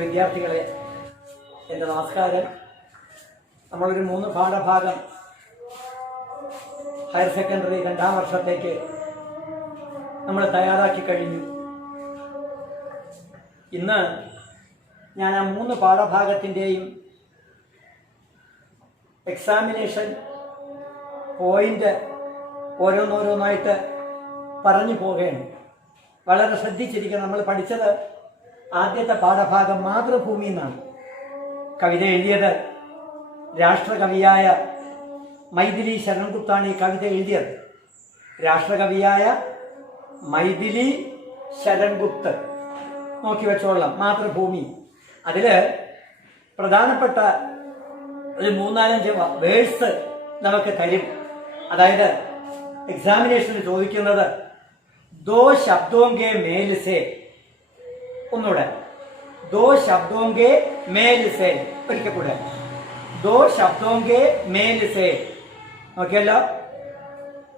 വിദ്യാർത്ഥികളെ, എൻ്റെ നമസ്കാരം. നമ്മളൊരു 3 പാഠഭാഗം ഹയർ സെക്കൻഡറി 2ാം വർഷത്തേക്ക് നമ്മൾ തയ്യാറാക്കി കഴിഞ്ഞു. ഇന്ന് ഞാൻ ആ 3 പാഠഭാഗത്തിൻ്റെയും എക്സാമിനേഷൻ പോയിന്റ് ഓരോന്നോരോന്നായിട്ട് പറഞ്ഞു പോവുകയാണ്. വളരെ ശ്രദ്ധിച്ചിരിക്കണം. നമ്മൾ പഠിച്ചത് ആദ്യത്തെ പാഠഭാഗം മാതൃഭൂമി എന്നാണ്. കവിത എഴുതിയത് രാഷ്ട്രകവിയായ മൈഥിലി ശരൺഗുപ്താണ്. ഈ കവിത എഴുതിയത് രാഷ്ട്രകവിയായ മൈഥിലി ശരൺഗുപ്ത്. നോക്കി വെച്ചോളാം, മാതൃഭൂമി. അതിൽ പ്രധാനപ്പെട്ട ഒരു 3-4 വേഴ്സ് നമുക്ക് തരും. അതായത് എക്സാമിനേഷന് ചോദിക്കുന്നത് ദോ ശബ്ദോങ്കെ മേൽ സേ. ഒന്നുകൂടെ, ദോ ശബ്ദോങ്കെ മേൽ സേ. ഒരിക്കൽ കൂടെ, ദോ ശബ്ദോങ്കെ മേൽ സേ. നോക്കിയല്ലോ,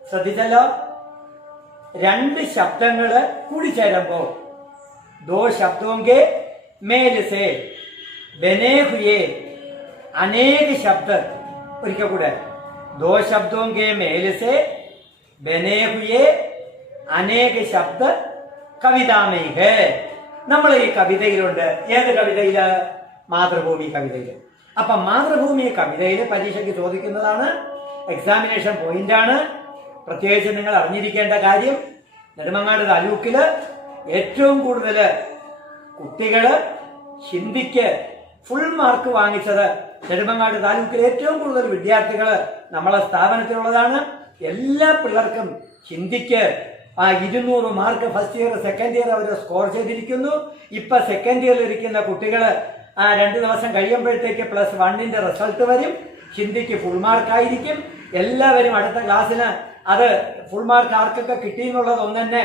ശ്രദ്ധിച്ചല്ലോ. 2 ശബ്ദങ്ങൾ കൂടിച്ചേരുമ്പോൾ ദോ ശബ്ദോങ്കെ മേൽ സേ ബനെ ഹുയെ അനേക ശബ്ദ. ഒരിക്കൽ കൂടെ, ദോ ശബ്ദോങ്കെ മേൽ സേ ബനെ ഹുയെ അനേക ശബ്ദ കവിതാമേ ഹേ. നമ്മൾ ഈ കവിതയിലുണ്ട്. ഏത് കവിതയില്? മാതൃഭൂമി കവിതയിൽ. അപ്പൊ മാതൃഭൂമി കവിതയിൽ പരീക്ഷയ്ക്ക് ചോദിക്കുന്നതാണ്, എക്സാമിനേഷൻ പോയിന്റാണ്. പ്രത്യേകിച്ച് നിങ്ങൾ അറിഞ്ഞിരിക്കേണ്ട കാര്യം, നെടുമങ്ങാട് താലൂക്കില് ഏറ്റവും കൂടുതൽ കുട്ടികള് ഹിന്ദിക്ക് ഫുൾ മാർക്ക് വാങ്ങിച്ചത്, നെടുമങ്ങാട് താലൂക്കിലെ ഏറ്റവും കൂടുതൽ വിദ്യാർത്ഥികൾ നമ്മളെ സ്ഥാപനത്തിലുള്ളതാണ്. എല്ലാ പിള്ളേർക്കും ഹിന്ദിക്ക് 200 mark first year second year അവർ സ്കോർ ചെയ്തിരിക്കുന്നു. ഇപ്പൊ സെക്കൻഡ് ഇയറിൽ ഇരിക്കുന്ന കുട്ടികൾ 2 ദിവസം കഴിയുമ്പോഴത്തേക്ക് +1 റിസൾട്ട് വരും. ഹിന്ദിക്ക് ഫുൾ മാർക്കായിരിക്കും. എല്ലാവരും അടുത്ത ക്ലാസ്സിന് അത് ഫുൾ മാർക്ക് ആർക്കൊക്കെ കിട്ടിയെന്നുള്ളത് ഒന്ന് തന്നെ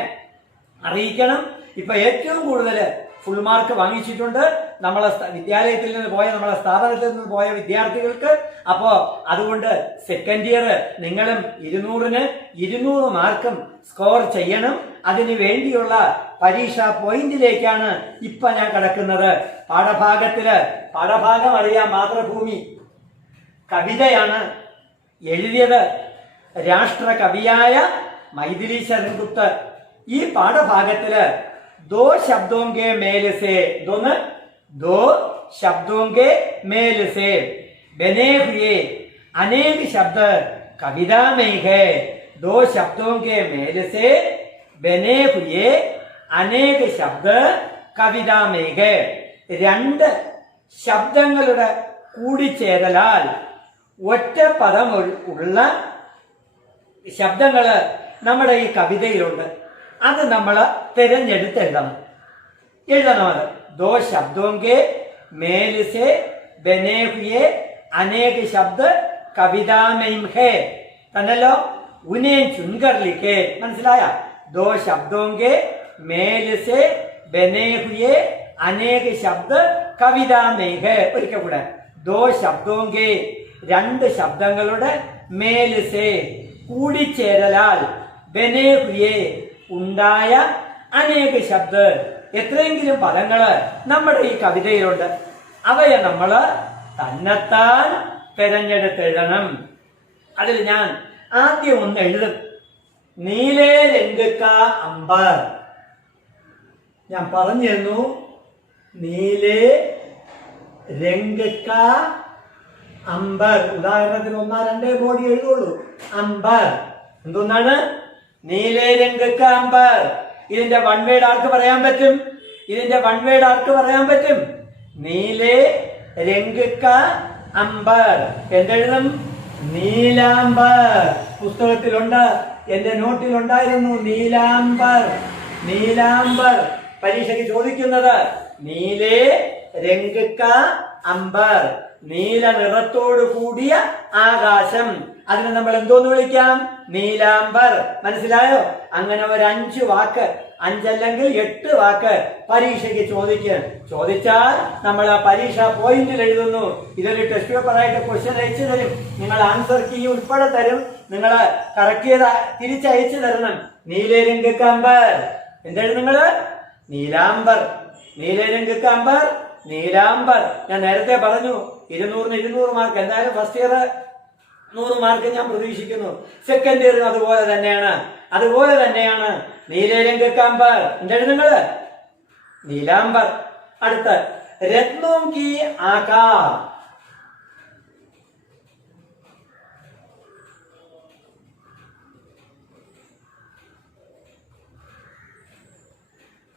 അറിയിക്കണം. ഇപ്പൊ ഏറ്റവും കൂടുതൽ ഫുൾ മാർക്ക് വാങ്ങിച്ചിട്ടുണ്ട് നമ്മളെ വിദ്യാലയത്തിൽ നിന്ന് പോയ, നമ്മളെ സ്ഥാപനത്തിൽ നിന്ന് പോയ വിദ്യാർത്ഥികൾക്ക്. അപ്പോ അതുകൊണ്ട് സെക്കൻഡ് ഇയർ നിങ്ങളും 200-ന് 200 മാർക്കും സ്കോർ ചെയ്യണം. അതിനു വേണ്ടിയുള്ള പരീക്ഷാ പോയിന്റിലേക്കാണ് ഇപ്പൊ ഞാൻ കിടക്കുന്നത്. പാഠഭാഗം അറിയാം. മാതൃഭൂമി കവിതയാണ് എഴുതിയത് രാഷ്ട്രകവിയായ മൈഥിലി ശരൺഗുപ്ത്. ഈ പാഠഭാഗത്തില് दो शब्दों के मेल से, दो शब्दों के मेल से बने हुए अनेक शब्द कविता में है. 2 शब्दों के मेल से बने हुए अनेक शब्द कविता में है. 2 ശബ്ദങ്ങളുടെ കൂടിച്ചേരലാൽ ഒറ്റ പദം ഉള്ള ശബ്ദങ്ങള് നമ്മുടെ ഈ കവിതയിലുണ്ട്. അത് നമ്മൾ തിരഞ്ഞെടുത്ത് എഴുതണം. അത് ദോ ശബ്ദോങ്കെ മേൽ സേ ബനെ ഹുയെ അനേക ശബ്ദ കവിതാമയും ഹേ. തന്നല്ലോ, ഉനെ ചുൻകർ ലിഖേ. മനസ്സിലായ? ദോ ശബ്ദോങ്കെ മേൽ സേ ബനെ ഹുയെ അനേക ശബ്ദ കവിതാമയും ഹേ. ഒരിക്കൽ കൂടെ, ദോ ശബ്ദോങ്കെ 2 ശബ്ദങ്ങളുടെ മേൽ സേ കൂടിച്ചേരലാൽ ബനെ ഹുയെ ഉണ്ടായ അനേക ശബ്ദ. എത്രയെങ്കിലും പദങ്ങള് നമ്മുടെ ഈ കവിതയിലുണ്ട്. അവയെ നമ്മൾ തന്നെത്താൻ തിരഞ്ഞെടുത്തെഴുതണം. അതിൽ ഞാൻ ആദ്യം ഒന്ന് എഴുതും. നീലേ രംഗക്ക അമ്പർ. ഞാൻ പറഞ്ഞിരുന്നു, നീലേ രംഗക്ക അമ്പർ. ഉദാഹരണത്തിന് 1, 2 ബോഡി എഴുതുള്ളൂ. അമ്പർ എന്തൊന്നാണ്? നീലേ രംഗക്ക അമ്പർ. ഇതിന്റെ 1 വേർഡ് ആർക്ക് പറയാൻ പറ്റും? ഇതിന്റെ വൺ വേർഡ് ആർക്ക് പറയാൻ പറ്റും? നീലേ രംഗക്ക അമ്പർ. എന്തെഴുതും? നീലാംബർ. പുസ്തകത്തിലുണ്ട്, എന്റെ നോട്ടിലുണ്ടായിരുന്നു നീലാംബർ. നീലാംബർ. പരീക്ഷയ്ക്ക് ചോദിക്കുന്നത് നീലേ രംഗക്ക അമ്പർ, നീല നിറത്തോടു കൂടിയ ആകാശം. അതിനെ നമ്മൾ എന്തോന്ന് വിളിക്കാം? നീലാംബർ. മനസ്സിലായോ? അങ്ങനെ ഒരു 5 വാക്ക്, 5 അല്ലെങ്കിൽ 8 വാക്ക് പരീക്ഷയ്ക്ക് ചോദിച്ചാൽ നമ്മൾ ആ പരീക്ഷ പോയിന്റിൽ എഴുതുന്നു. ഇതൊരു ടെസ്റ്റ് പേപ്പർ ആയിട്ട് ക്വസ്റ്റ്യൻ അയച്ചു തരും. നിങ്ങൾ ആൻസർ കീ ഉൾപ്പെടെ തരും. നിങ്ങൾ കറക്റ്റ് ചെയ്ത് തിരിച്ചയച്ചു തരണം. നീലരംഗക്കാമ്പർ. എന്തെഴുതും നിങ്ങള്? നീലാംബർ. നീലരംഗക്കാമ്പർ, നീലാംബർ. ഞാൻ നേരത്തെ പറഞ്ഞു 200-ന് 200 മാർക്ക്. എന്തായാലും ഫസ്റ്റ് ഇയർ 100 മാർക്ക് ഞാൻ പ്രതീക്ഷിക്കുന്നു. സെക്കൻഡ് ഇയർ അതുപോലെ തന്നെയാണ് നീലരംഗക്കാമ്പർ. എന്തെഴുതും നിങ്ങള്? നീലാംബർ. അടുത്ത് രത്നോം കി ആകാർ.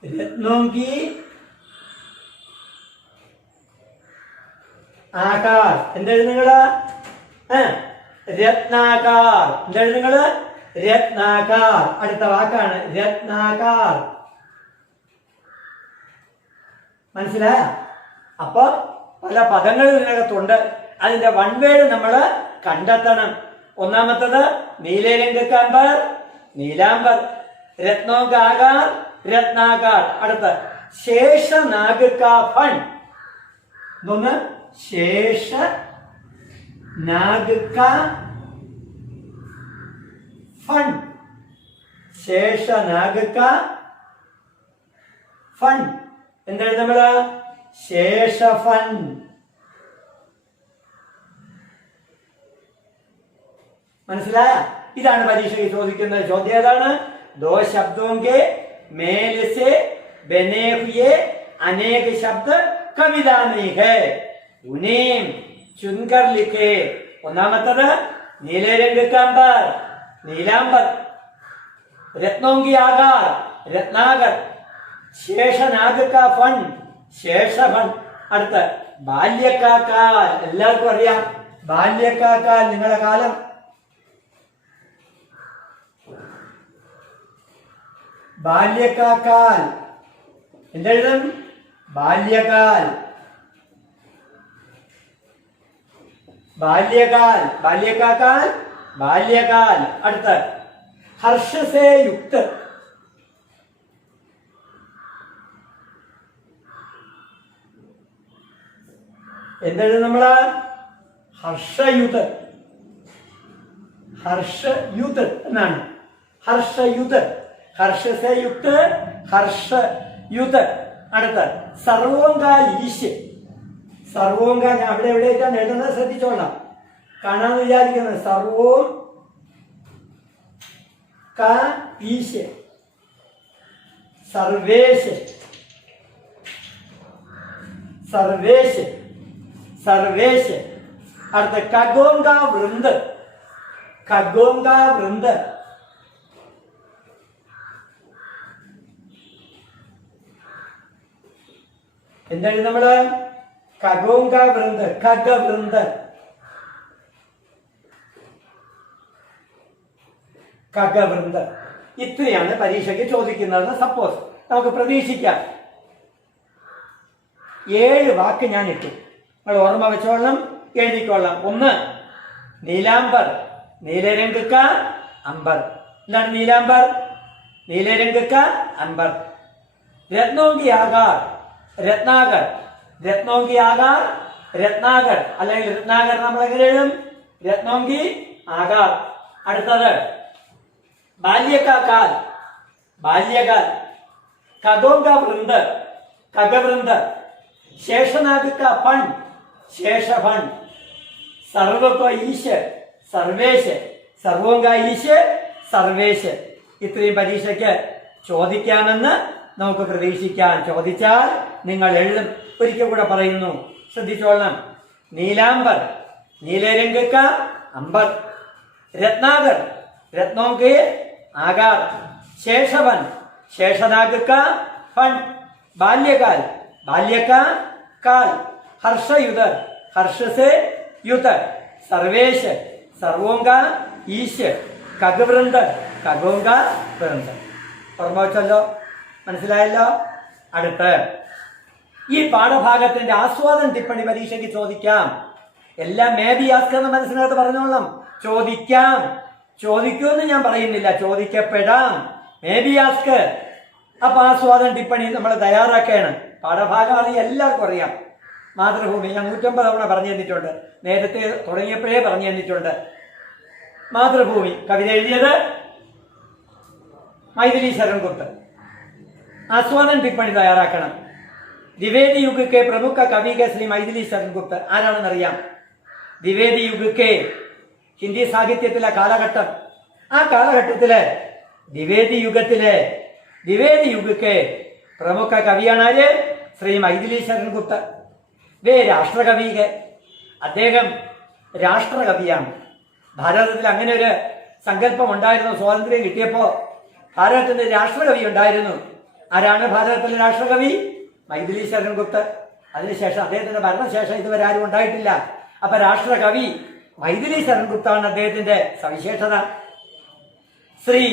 രത്നോം കി ആകാർ. എന്തെഴുതും നിങ്ങള്? രത്നാകാർ. എന്തെഴുതും നിങ്ങള്? രത്നാകാർ. അടുത്ത വാക്കാണ് രത്നാകാർ. മനസ്സിലായ? അപ്പൊ പല പദങ്ങളും ഇതിനകത്തുണ്ട്. അതിന്റെ വൺ വേർഡ് നമ്മൾ കണ്ടെത്തണം. ഒന്നാമത്തത് നീലരംഗക്കാമ്പർ, നീലാംബർ. രത്നോകാകാർ, രത്നാകാർ. അടുത്ത ശേഷനാഗക്കാഫൺ. ഇതൊന്ന് ശേഷ നാഗക്ക ഫൺ. ശേഷനാഗക്ക ഫൺ. എന്താണ് നമ്മള്? ശേഷഫൺ. മനസ്സിലായ? ഇതാണ് പരീക്ഷയ്ക്ക് ചോദിക്കുന്ന ചോദ്യം. ഏതാണ്? ദോ ശബ്ദോं के मेल से बने हुए अनेक शब्द कविता में है, उन्हें चुनकर लिखे. ഒന്നാമത്തത് നീലരംഗക്കാമ്പർ, നീലാംബർ. രത്നോं की आकार, രത്നാകർ. ശേഷനാഗക്ക ഫൺ, ശേഷഫൺ. അടുത്ത ബാല്യക്കാൽ. എല്ലാവർക്കും അറിയാം ബാല്യക്കാൽ. നിങ്ങളുടെ കാലം ബാല്യക്കാൽ. എന്തെഴുതും? ബാല്യകാൽ. ബാല്യകാൽ, ബാല്യക്കാൽ, ബാല്യകാൽ. അടുത്ത ഹർഷസേ യുക്ത. എന്തെഴുതും നമ്മള്? ഹർഷയുത്. ഹർഷയുത് എന്നാണ്. ഹർഷയുത്. ഹർഷസേ യുക്ത, ഹർഷയുത്. അടുത്ത സർവോങ്ക ഈശ്. സർവോങ്ക ഞാൻ അവിടെ എവിടെയായിട്ടാണ് എഴുതുന്നത് ശ്രദ്ധിച്ചോളാം. കാണാന്ന് വിചാരിക്കുന്നത്. സർവോം ക ഈശ്, സർവേശ്, സർവേശ്, സർവേശ്. അടുത്ത ഖഗോങ്ക വൃന്ദ. ഖഗോങ്ക വൃന്ദ. എന്താണ് നമ്മള്? ഖഗോങ്ക വൃന്ദ, ഖഗവൃന്ദ. ഖഗവൃന്ദ. ഇത്രയാണ് പരീക്ഷയ്ക്ക് ചോദിക്കുന്നത്. സപ്പോസ് നമുക്ക് പ്രതീക്ഷിക്കാം. 7 വാക്ക് ഞാൻ ഇട്ടു. നിങ്ങൾ ഓർമ്മ വെച്ചോളണം, എഴുതിക്കൊള്ളാം. 1 നീലാംബർ, നീലരംഗക്ക അമ്പർ. എന്താണ് നീലാംബർ? നീലരംഗക്ക അമ്പർ. രത്നോं की आकार, രത്നാകർ. രത്നോं की आकार, രത്നാകർ. അല്ലെങ്കിൽ രത്നാകർ നമ്മൾ എങ്ങനെ എഴുതും? രത്നോं की आकार. അടുത്തത് ബാല്യക്കാൽ, ബാല്യകാൽ. ഖഗോങ്ക വൃന്ദ, ഖഗവൃന്ദ. ശേഷനാഗക്ക ഫൺ, ശേഷഫൺ. സർവക ഈശ്, സർവേശ്. സർവോങ്ക ഈശ്, സർവേശ്. ഇത്രയും പരീക്ഷയ്ക്ക് ചോദിക്കാമെന്ന് നമുക്ക് പ്രതീക്ഷിക്കാം. ചോദിച്ചാൽ നിങ്ങൾ എഴുതും. ഒരിക്കൽ കൂടെ പറയുന്നു, ശ്രദ്ധിച്ചോളണം. നീലാംബർ, നീലരംഗക്ക അമ്പർ. രത്നാകർ, രത്നോं के आकार. ശേഷവൻ, ശേഷനാഗക്ക ഫൺ. ബാല്യകാൽ ബാല്യകാ കാൽ. ഹർഷയുത ഹർഷസേ യുത. സർവേശ് സർവോങ്ക ഈശ്. കഗവൃന്ദ കഗോങ്ക വൃന്ദ. ഓർമ്മ വെച്ചല്ലോ, മനസ്സിലായല്ലോ. അടുത്ത് ഈ പാഠഭാഗത്തിന്റെ ആസ്വാദന ടിപ്പണി പരീക്ഷയ്ക്ക് ചോദിക്കാം. എല്ലാം മേ ബി ആസ്ക് എന്ന മനസ്സിനകത്ത് പറഞ്ഞോളാം. ചോദിക്കാം, ചോദിക്കുമെന്ന് ഞാൻ പറയുന്നില്ല, ചോദിക്കപ്പെടാം. May be ask. അപ്പൊ ആസ്വാദന ടിപ്പണി നമ്മൾ തയ്യാറാക്കുകയാണ്. പാഠഭാഗം അറിയാം, എല്ലാവർക്കും അറിയാം. മാതൃഭൂമി ഞാൻ 150 തവണ പറഞ്ഞു തന്നിട്ടുണ്ട്, നേരത്തെ തുടങ്ങിയപ്പോഴേ പറഞ്ഞു തന്നിട്ടുണ്ട്. മാതൃഭൂമി കവിത എഴുതിയത് മൈഥിലി ശരൺ ഗുപ്ത. ആസ്വാദന ടിപ്പണി തയ്യാറാക്കണം. ദ്വിവേദി യുഗ് കെ പ്രമുഖ കവി കെ ശ്രീ മൈഥിലി ശരൺ ഗുപ്ത. ആരാണെന്നറിയാം? ദ്വിവേദി യുഗ് കെ ഹിന്ദി സാഹിത്യത്തിലെ കാലഘട്ടം. ആ കാലഘട്ടത്തില് ദ്വിവേദി യുഗ് കെ പ്രമുഖ കവിയാണ് ആര്? ശ്രീ മൈഥിലി ശരൺ ഗുപ്ത. വേ രാഷ്ട്രകവിക. അദ്ദേഹം രാഷ്ട്രകവിയാണ്. ഭാരതത്തിൽ അങ്ങനെ ഒരു സങ്കല്പം ഉണ്ടായിരുന്നു. സ്വാതന്ത്ര്യം കിട്ടിയപ്പോ ഭാരതത്തിന്റെ രാഷ്ട്രകവി ഉണ്ടായിരുന്നു. ആരാണ് ഭാരതത്തിലെ രാഷ്ട്രകവി? മൈഥിലി ശരൺ ഗുപ്ത. അതിനുശേഷം അദ്ദേഹത്തിന്റെ ഭരണശേഷം ഇതുവരെ ആരും ഉണ്ടായിട്ടില്ല. അപ്പൊ രാഷ്ട്രകവി മൈഥിലി ശരൺ ഗുപ്താണ് അദ്ദേഹത്തിന്റെ സവിശേഷത. ശ്രീ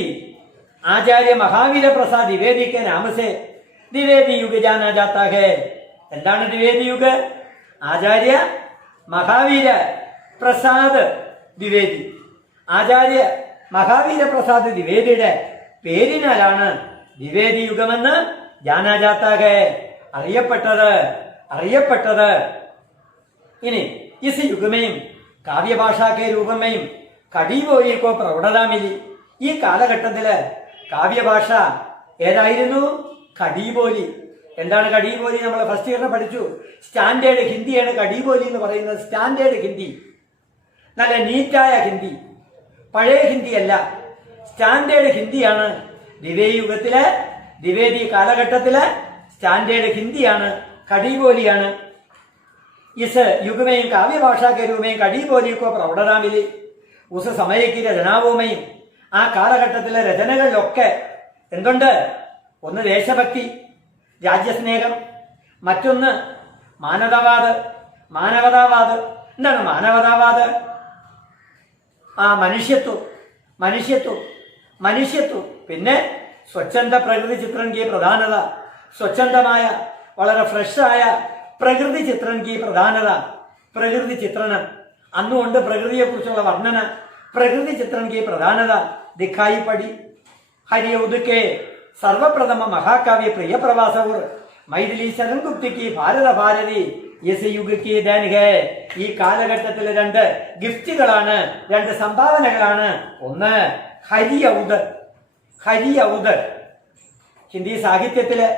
ആചാര്യ മഹാവീര പ്രസാദ് ദ്വിവേദി കെ നാമസേ ദ്വിവേദി യുഗ് ജാനാ ജാത്താ ഹേ. എന്താണ് ദ്വിവേദി യുഗ്? ആചാര്യ മഹാവീര പ്രസാദ് ദ്വിവേദി. ആചാര്യ മഹാവീര പ്രസാദ് ദ്വിവേദിയുടെ പേരിനാലാണ് ദ്വിവേദി യുഗമെന്ന് ജാനാ ജാത്താ ഹേ അറിയപ്പെട്ടത്. ഇനി ഇസ് യുഗമേയും കാവ്യഭാഷാ കെ രൂപമേയും കടീബോലിക്കോ പ്രൗഢത മിലി. ഈ കാലഘട്ടത്തില് കാവ്യഭാഷ ഏതായിരുന്നു? കടീബോലി. എന്താണ് കടീബോലി? നമ്മൾ ഫസ്റ്റ് ഇയറിന് പഠിച്ചു. സ്റ്റാൻഡേർഡ് ഹിന്ദിയാണ് കടീബോലി എന്ന് പറയുന്നത്. സ്റ്റാൻഡേർഡ് ഹിന്ദി, നല്ല നീറ്റായ ഹിന്ദി, പഴയ ഹിന്ദി അല്ല, സ്റ്റാൻഡേർഡ് ഹിന്ദിയാണ്. ദ്വിവേദി കാലഘട്ടത്തിലെ സ്റ്റാൻഡേർഡ് ഹിന്ദിയാണ്, കടീബോലിയാണ്. ഇസ് യുഗമേയും കാവ്യഭാഷാ കെ രൂപയും കടീബോലിക്കോ പ്രൗഢത മിലി. ഉസ് സമയക്ക് രചനാവുമയും. ആ കാലഘട്ടത്തിലെ രചനകളിലൊക്കെ എന്തുണ്ട്? ഒന്ന് ദേശഭക്തി, രാജ്യസ്നേഹം, മറ്റൊന്ന് മാനവതാവാദ്. എന്താണ് മാനവതാവാദ്? ആ മനുഷ്യത്വം. പിന്നെ സ്വച്ഛന്ത പ്രകൃതി ചിത്രം കി പ്രധാനത. സ്വച്ഛന്തമായ വളരെ ഫ്രഷായ പ്രകൃതി ചിത്രം കി പ്രധാനത. പ്രകൃതി ചിത്രണം, അന്നുകൊണ്ട് പ്രകൃതിയെ കുറിച്ചുള്ള വർണ്ണന. പ്രകൃതി ചിത്രം കി പ്രധാനത ദിഖായി പടി. ഹരിയ ഉദുക്കെ സർവപ്രഥമ മഹാകാവ്യ പ്രിയ പ്രവാസവർ മൈഥിലി ശരൺ ഗുപ്തയ്ക്ക് ഭാരതി യസ് യുഗ് കി ദേൻ ഹേ. ഈ കാലഘട്ടത്തിലെ 2 ഗിഫ്റ്റുകളാണ്, 2 സംഭാവനകളാണ്. ഒന്ന് ഹരി ഔദ്, ഹിന്ദി സാഹിത്യത്തിലെ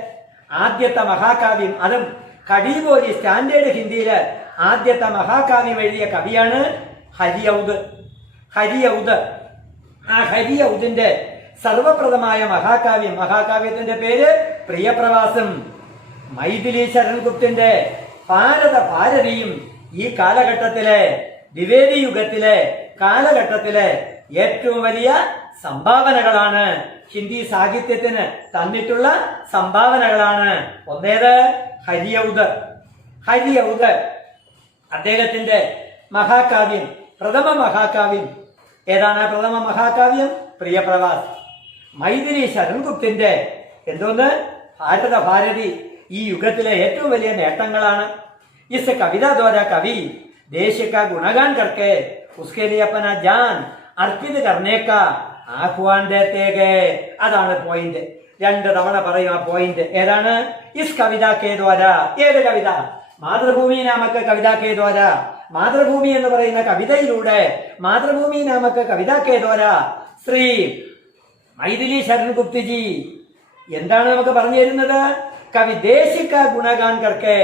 ആദ്യത്തെ മഹാകാവ്യം, അതും കടീബോലി സ്റ്റാൻഡേർഡ് ഹിന്ദിയിലെ ആദ്യത്തെ മഹാകാവ്യം എഴുതിയ കവിയാണ് ഹരി ഔദ്. ആ ഹരി ഔദിന്റെ സർവപ്രഥമായ മഹാകാവ്യത്തിന്റെ പേര് പ്രിയപ്രവാസം. മൈഥിലി ശരൺ ഗുപ്തന്റെ ഭാരതിയും ഈ കാലഘട്ടത്തിലെ ദ്വിവേദി യുഗത്തിലെ കാലഘട്ടത്തിലെ ഏറ്റവും വലിയ സംഭാവനകളാണ്. ഹിന്ദി സാഹിത്യത്തിന് തന്നിട്ടുള്ള സംഭാവനകളാണ്. ഒന്നേത്? ഹരി ഔദ്. അദ്ദേഹത്തിന്റെ മഹാകാവ്യം, പ്രഥമ മഹാകാവ്യം ഏതാണ്? പ്രഥമ മഹാകാവ്യം പ്രിയപ്രവാസ്. മൈഥിലി ശരൺ ഗുപ്തന്റെ എന്തോന്ന്? ഭാരതി ഈ യുഗത്തിലെ ഏറ്റവും വലിയ നേട്ടങ്ങളാണ്. ഇസ് കവിതാ ദ്വാരാ കവി ദേശ കാ ഗുണഗാൻ കർക്കെ ഉസ്കെ ലിയെ അപ്പനാ ജാൻ അർപ്പിത് കർനെ കാ ആഹ്വാൻ ദേത്തെ ഹേ. അതാണ് പോയിന്റ്. 2 തവണ പറയും ആ പോയിന്റ്. ഏതാണ്? ഇസ് കവിതാ കെ ദ്വാരാ. ഏത് കവിത? മാതൃഭൂമി നാമക കവിതാ കെ ദ്വാരാ. മാതൃഭൂമി എന്ന് പറയുന്ന കവിതയിലൂടെ, മാതൃഭൂമി നാമക കവിതാ കെ ദ്വാരാ ശ്രീ മൈഥിലി ശരൺ ഗുപ്തജി എന്താണ് നമുക്ക് പറഞ്ഞു തരുന്നത്? കവി ദേശിക ഗുണഗാൻ കർക്കെ,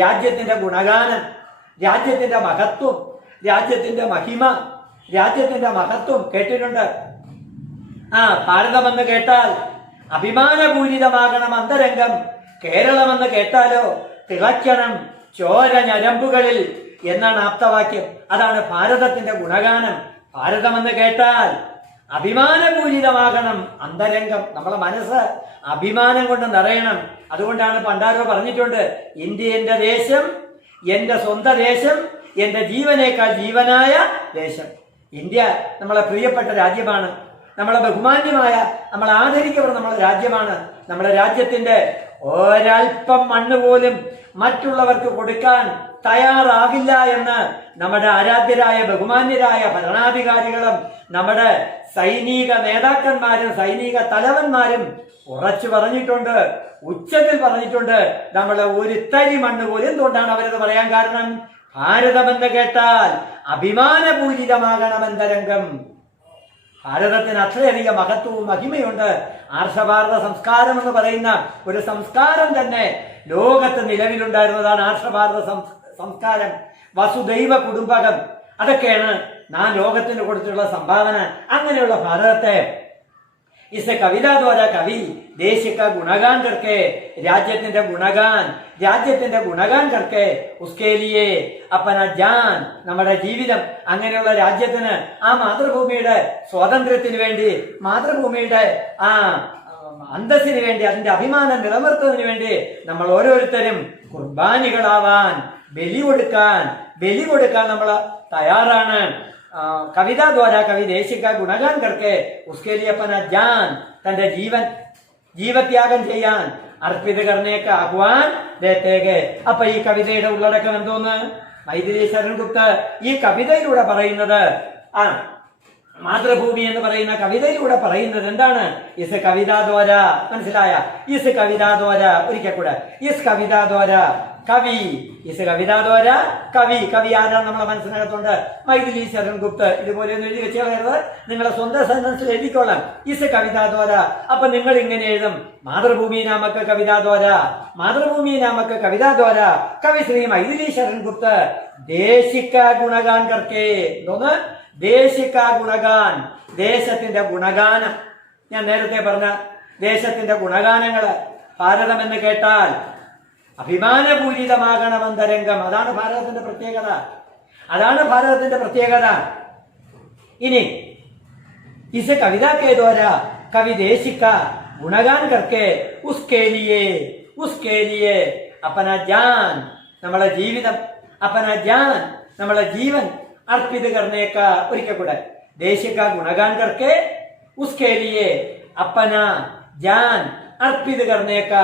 രാജ്യത്തിന്റെ ഗുണഗാനം, രാജ്യത്തിന്റെ മഹത്വം, രാജ്യത്തിന്റെ മഹിമ, രാജ്യത്തിന്റെ മഹത്വം കേട്ടിട്ടുണ്ട്. ഭാരതമെന്ന് കേട്ടാൽ അഭിമാനപൂരിതമാകണം അന്തരംഗം. കേരളമെന്ന് കേട്ടാലോ തിളയ്ക്കണം ചോര ഞരമ്പുകളിൽ എന്നാണ് ആപ്തവാക്യം. അതാണ് ഭാരതത്തിന്റെ ഗുണഗാനം. ഭാരതമെന്ന് കേട്ടാൽ അഭിമാനപൂരിതമാകണം അന്തരംഗം. നമ്മളെ മനസ്സ് അഭിമാനം കൊണ്ട് നിറയണം. അതുകൊണ്ടാണ് പണ്ടാരോ പറഞ്ഞിട്ടുണ്ട്, ഇന്ത്യ എന്റെ ദേശം, എന്റെ സ്വന്തം ദേശം, എന്റെ ജീവനേക്കാൾ ജീവനായ ദേശം. ഇന്ത്യ നമ്മളെ പ്രിയപ്പെട്ട രാജ്യമാണ്, നമ്മളെ ബഹുമാന്യമായ, നമ്മളെ ആദരിക്കപ്പെടുന്ന നമ്മളെ രാജ്യമാണ്. നമ്മുടെ രാജ്യത്തിന്റെ ഒരൽപ്പം മണ്ണ് പോലും മറ്റുള്ളവർക്ക് കൊടുക്കാൻ തയ്യാറാകില്ല എന്ന് നമ്മുടെ ആരാധ്യരായ ബഹുമാന്യരായ ഭരണാധികാരികളും നമ്മുടെ സൈനിക നേതാക്കന്മാരും സൈനിക തലവന്മാരും ഉറച്ചു പറഞ്ഞിട്ടുണ്ട്, ഉച്ചത്തിൽ പറഞ്ഞിട്ടുണ്ട്. നമ്മളെ ഒരു തരി മണ്ണ് പോലും. എന്തുകൊണ്ടാണ് അവരത് പറയാൻ കാരണം? ഭാരതമെന്ന് കേട്ടാൽ അഭിമാനപൂരിതമാകണമെന്തരംഗം. ഭാരതത്തിന് അത്രയധികം മഹത്വവും മഹിമയുണ്ട്. ആർഷഭാരത സംസ്കാരം എന്ന് പറയുന്ന ഒരു സംസ്കാരം തന്നെ ലോകത്ത് നിലവിലുണ്ടായിരുന്നതാണ്. ആർഷഭാരത സംസ്കാരം, വസുദൈവ കുടുംബകം, അതൊക്കെയാണ് നാം ലോകത്തിന് കൊടുത്തിട്ടുള്ള സംഭാവന. അങ്ങനെയുള്ള ഭാരതത്തെ इसे कविता द्वारा कवि देश का गुणगान करके राज्यത്തിന്റെ ഗുണഗാൻ करके उसके लिए अपना जान നമ്മുടെ ജീവിതം അങ്ങനെയുള്ള രാജ്യത്തിന് ആ മാതൃഭൂമിയുടെ സ്വാതന്ത്ര്യത്തിന് വേണ്ടി മാതൃഭൂമിയുടെ ആ അന്തസ്സിന് വേണ്ടി അതിന്റെ അഭിമാനം നിലനിർത്തുന്നതിന് വേണ്ടി നമ്മൾ ഓരോരുത്തരും കുർബാനികളാവാൻ ബലി കൊടുക്കാൻ നമ്മൾ തയ്യാറാണ്. कविता द्वारा कवि देश का गुणगान करके उसके लिए अपना जान तന്റെ ജീവത്യാഗം ചെയ്യാൻ അർപ്പിത കർണേക്ക് ആഹ്വാൻ ദേത്തേകെ. അപ്പൊ ഈ കവിതയുടെ ഉള്ളടക്കം എന്തോന്ന്? മൈഥിലി ശരൺ ഗുപ്ത ഈ കവിതയിലൂടെ പറയുന്നത്, മാതൃഭൂമി എന്ന് പറയുന്ന കവിതയിലൂടെ പറയുന്നത് എന്താണ്? ഇസ് കവിതാ ദ്വാര, മനസ്സിലായ? ഇസ് കവിതാ ദ്വാര, ഒരിക്കൽ കൂടെ, ഇസ് കവിതാ ദ്വാര കവി, ഇസ് കവിതാ ദ്വാര കവി. കവി ആരാണ് നമ്മളെ മനസ്സിനകത്തുണ്ട്? മൈഥിലി ശരൺ ഗുപ്ത. ഇതുപോലെ ഒന്ന് എഴുതി വെച്ചേക്കരുത്, നിങ്ങളെ സ്വന്തം സെന്റൻസിൽ എഴുതിക്കോളാം. ഇസ് കവിതാ ദ്വാര. അപ്പൊ നിങ്ങൾ ഇങ്ങനെ എഴുതും, മാതൃഭൂമി നാമക്ക് കവിതാ ദ്വാര, മാതൃഭൂമി നാമക്ക് കവിതാ ദ്വാര കവി ശ്രീ മൈഥിലി ശരൺ ഗുപ്ത ദേശിക ഗുണഗാൻ കർക്കേ. എന്തോന്ന്? ദേശിക ഗുണഗാൻ, ദേശത്തിന്റെ ഗുണഗാനം. ഞാൻ നേരത്തെ പറഞ്ഞ ദേശത്തിന്റെ ഗുണഗാനങ്ങള്. ഭാരതം എന്ന് കേട്ടാൽ അഭിമാനപൂരിതമാകണമെന്തരംഗം. അതാണ് ഭാരതത്തിന്റെ പ്രത്യേകത. ഇനി ഇസ് കവിത കെ ദ്വാര കവി ദേശിക ഗുണഗാൻ കർക്കെ ഉസ്കേ ലിയേ അപ്പന ജാൻ, നമ്മളെ ജീവിതം, അപ്പന ജാൻ, നമ്മളെ ജീവൻ അർപ്പിത് കർണേക്ക. ഒരിക്കൽ കൂടെ, ദേശിക ഗുണഗാൻ കർക്കെ ഉസ്കേ ലിയേ അപ്പന ജാൻ അർപ്പിത് കർണേക്ക.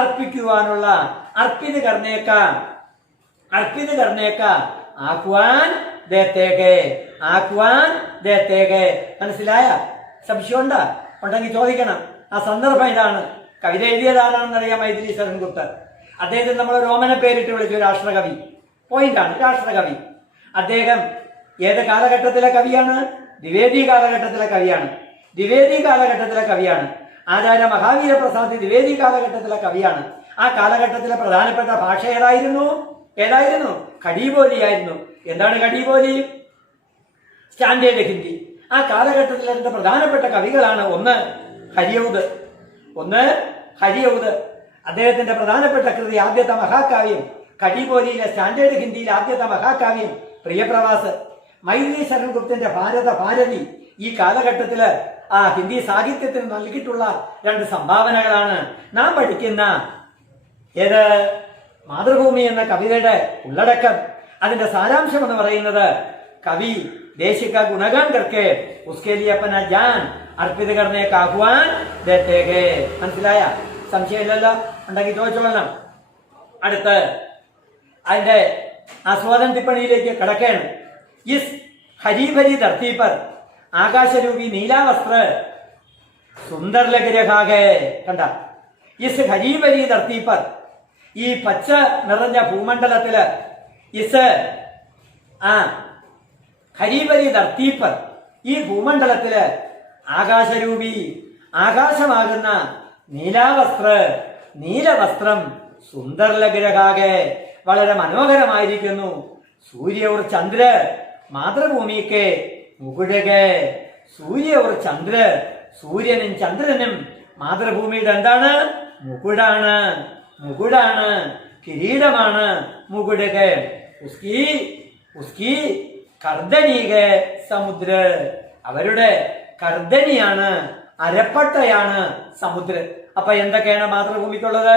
അർപ്പിക്കുവാനുള്ള അർപ്പിത് കർണേക്ക ആഹ്വാൻ ദേത്തേകെ. മനസ്സിലായ? സംശയം ഉണ്ടെങ്കിൽ ചോദിക്കണം. ആ സന്ദർഭം ഇതാണ്. കവിത എഴുതിയതാരാണെന്ന് അറിയാം, മൈഥിലി ശരൺ ഗുപ്ത. അദ്ദേഹത്തിന് നമ്മൾ രോമന പേരിട്ട് വിളിച്ചു രാഷ്ട്രകവി. പോയിന്റാണ്, രാഷ്ട്രകവി. അദ്ദേഹം ഏത് കാലഘട്ടത്തിലെ കവിയാണ്? ദ്വിവേദി കാലഘട്ടത്തിലെ കവിയാണ്. ആചാര്യ മഹാവീര പ്രസാദ് ദ്വിവേദി കാലഘട്ടത്തിലെ കവിയാണ്. ആ കാലഘട്ടത്തിലെ പ്രധാനപ്പെട്ട ഭാഷ ഏതായിരുന്നു? ഖഡീബോലിയായിരുന്നു. എന്താണ് ഖഡീബോലി? സ്റ്റാൻഡേർഡ് ഹിന്ദി. ആ കാലഘട്ടത്തിലെ രണ്ട് പ്രധാനപ്പെട്ട കവികളാണ് ഒന്ന് ഹരിയൗദ്. അദ്ദേഹത്തിന്റെ പ്രധാനപ്പെട്ട കൃതി, ആദ്യത്തെ മഹാകാവ്യം, ഖഡീബോലിയിലെ സ്റ്റാൻഡേർഡ് ഹിന്ദിയിലെ ആദ്യത്തെ മഹാകാവ്യം പ്രിയപ്രവാസ്. മൈഥിലി ശരൺ ഗുപ്തന്റെ ഭാരതി ഈ കാലഘട്ടത്തില് ആ ഹിന്ദി സാഹിത്യത്തിന് നൽകിയിട്ടുള്ള രണ്ട് സംഭാവനകളാണ് നാം പഠിക്കുന്ന ഏത് മാതൃഭൂമി എന്ന കവിതയുടെ ഉള്ളടക്കം. അതിന്റെ സാരാംശം എന്ന് പറയുന്നത് കവി ദേശിക ഗുണഗാൻ കർക്കെ ഉസ്കേ ലിയേ അപ്പനാ ജാൻ അർപ്പിത് കർണേക്ക് ആഹ്വാൻ ദേത്തേകെ. മനസ്സിലായ? സംശയമില്ലല്ലോ? ഉണ്ടെങ്കിൽ ചോദിച്ചോളണം. അടുത്ത് അതിന്റെ ആസ്വാദന ടിപ്പണിയിലേക്ക് കിടക്കുകയാണ്. ഇസ് ഹരിഭരി ധർത്തി പർ ആകാശരൂപി നീലാവസ്ത്ര സുന്ദർ ലഗ്രഹാകെ. കണ്ട? ഇസ് ഹരിഭരി ധർത്തി പർ, ഈ പച്ച നിറഞ്ഞ ഭൂമണ്ഡലത്തില്, ഇസ് ഹരിഭരി ധർത്തി പർ, ഈ ഭൂമണ്ഡലത്തില് ആകാശരൂപി, ആകാശമാകുന്ന നീലവസ്ത്രം സുന്ദർ ലഗ്രഹാകെ, വളരെ മനോഹരമായിരിക്കുന്നു. സൂര്യ और ചന്ദ്ര മാതൃഭൂമിക്ക് മുകുടകെ. സൂര്യ और ചന്ദ്ര, സൂര്യനും ചന്ദ്രനും മാതൃഭൂമിയുടെ എന്താണ്? മുകുടാണ്, കിരീടമാണ്. മുകുടകെ ഉസ്കി കർദനീകെ സമുദ്ര, അവരുടെ കർദനിയാണ്, അരപ്പട്ടയാണ് സമുദ്രം. അപ്പൊ എന്തൊക്കെയാണ് മാതൃഭൂമിക്കുള്ളത്?